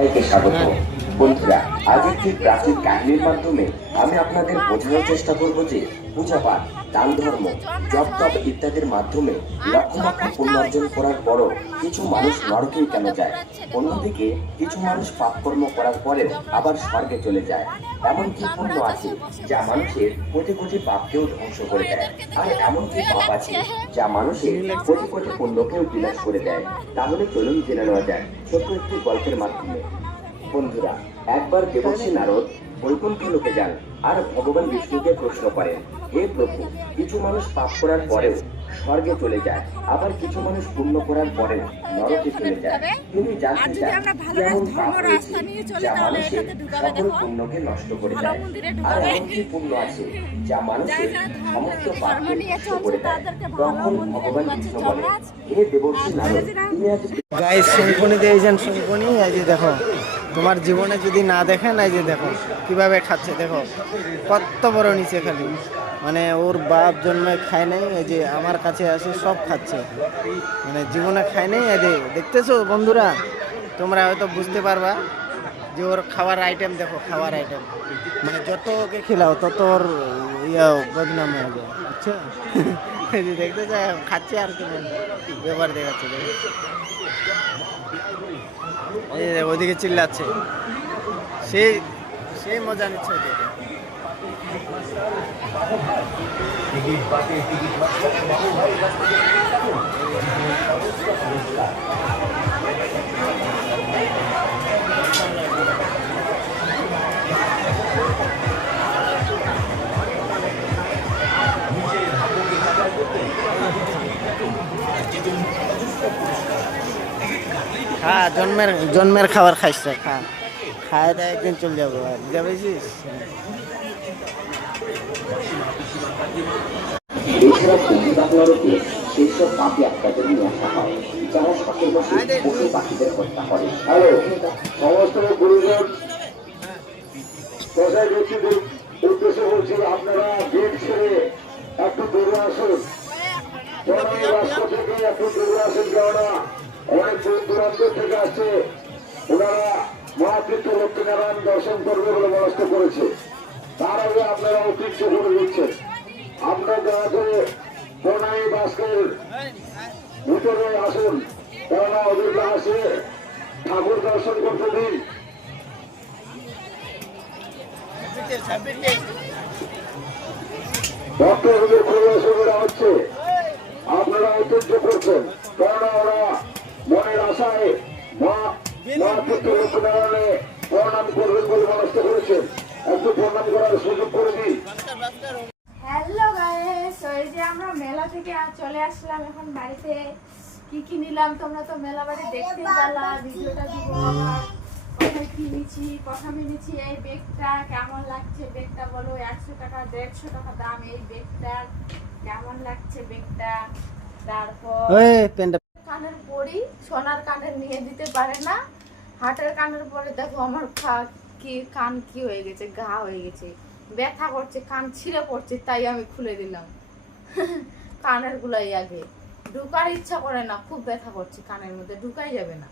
সবাইকে স্বাগত। বন্ধুরা আজ একটি প্রাচীন কাহিনীর মাধ্যমে আমি আপনাদের বোঝানোর চেষ্টা করব যে পূজা পাঠ দান ধর্ম জপ তপ ইত্যাদির মাধ্যমে লক্ষ লক্ষ পুণ্য অর্জন করার পরও কিছু মানুষ নরকেই কেন যায়? অন্যদিকে কিছু মানুষ পাপকর্ম করার পরেও আবার স্বর্গে চলে যায়। এমন কি পুণ্য আছে যা মানুষের কোটি কোটি পাপকেও ধ্বংস করে দেয়। আর এমন কি পাপ আছে যা মানুষের কোটি কোটি পুণ্যকেও বিলাস করে দেয়। তাহলে চলুন জেনে নেওয়া যায় ছোট্ট একটি গল্পের মাধ্যমে। বন্ধুরা, একবার দেবর্ষী নারদ বৈকুণ্ঠ লোকে যান আর ভগবান বিষ্ণুকে প্রশ্ন করেন হে প্রভু কিছু মানুষ পাপ করার পরেও স্বর্গে চলে যায় আবার কিছু মানুষ পূর্ণ করার পরেও নরকে চলে যায়। তিনি জানতে চান কেমন পাপ রয়েছে যা মানুষের সকল দেখো। পুণ্যকে নষ্ট করে দেয়। আর এমন কি পুণ্য আছে যা মানুষের সমস্ত পাপকে নষ্ট করে দেয়। তখন ভগবান বিষ্ণু বলেন হে দেবর্ষী নারদ তুমি আজ গাইস এই যে দেখো তোমার জীবনে যদি না দেখেন, এই যে দেখো, কীভাবে খাচ্ছে, দেখো, কত বড় নিচে খালি। মানে ওর বাপ জন্মে খায় নাই, এই যে আমার কাছে আসে, সব খাচ্ছে। মানে জীবনে খায় নাই, এই যে, দেখতেছো বন্ধুরা? তোমরা হয়তো বুঝতে পারবা যে ওর খাওয়ার আইটেম দেখো, খাওয়ার আইটেম মানে যত ওকে খেলাও, তত ওর ইয়া, বদনাম যায় আচ্ছা দেখতে চাই, খাচ্ছে আর কি ব্যাপার দেখাচ্ছে, দেখো। এই ওদিকে চিল্লাচ্ছে। সে সে মজা নিচ্ছে ওদিকে জন্মের জন্মের খাবার খাইছে, খা। খায় দেয়, একদিন চলে যাব। আর যাবেছিস এছাড়া উদ্দেশ্যে বলছি আপনারা গেট ছেড়ে একটু দূরে আসুন থেকে একটু দূরে আসুন কেননা অনেক থেকে আসছে ওনারা মহাকৃত্য লক্ষ্মীনারায়ণ দর্শন করবে বলে মনস্থ করেছে। তার আগে আপনারা ঐতিহ্য করে দিচ্ছেন। আপনার দয়া করে প্রণালী বাস্কের ভিতরে আসুন। কেননা ওদেরকে আসে, ঠাকুর দর্শন করতে দিন। ভক্তদের অসুবিধা হচ্ছে। আপনারা ঐতিহ্য করছেন। কেননা ওরা মনের আশায় মা মা পুত্র লক্ষ্মীনারায়ণে প্রণাম করবেন বলে মনস্থ করেছেন একটু প্রণাম করার সুযোগ করে দিন হ্যালো গাইস ওই যে আমরা মেলা থেকে চলে আসলাম, এখন বাড়িতে কি কি নিলাম তোমরা তো মেলা বাড়ি দেখতে পেলা ভিডিওটা দিব কোথায় কি নিচ্ছি, কথা নিচ্ছি, এই ব্যাগটা কেমন লাগছে ব্যাগটা বলো, একশো টাকা, দেড়শো টাকা দাম, এই ব্যাগটার কেমন লাগছে ব্যাগটা তারপর পরি সোনার কানের নিয়ে দিতে পারে না। হাটের কানের পরে দেখো আমার কি, কান কি হয়ে গেছে ঘা হয়ে গেছে। ব্যথা করছে, কান ছিঁড়ে পড়ছে, তাই আমি খুলে দিলাম। কানের গুলাই আগে। ঢুকার ইচ্ছা করে না, খুব ব্যথা করছে কানের মধ্যে, ঢুকাই যাবে না।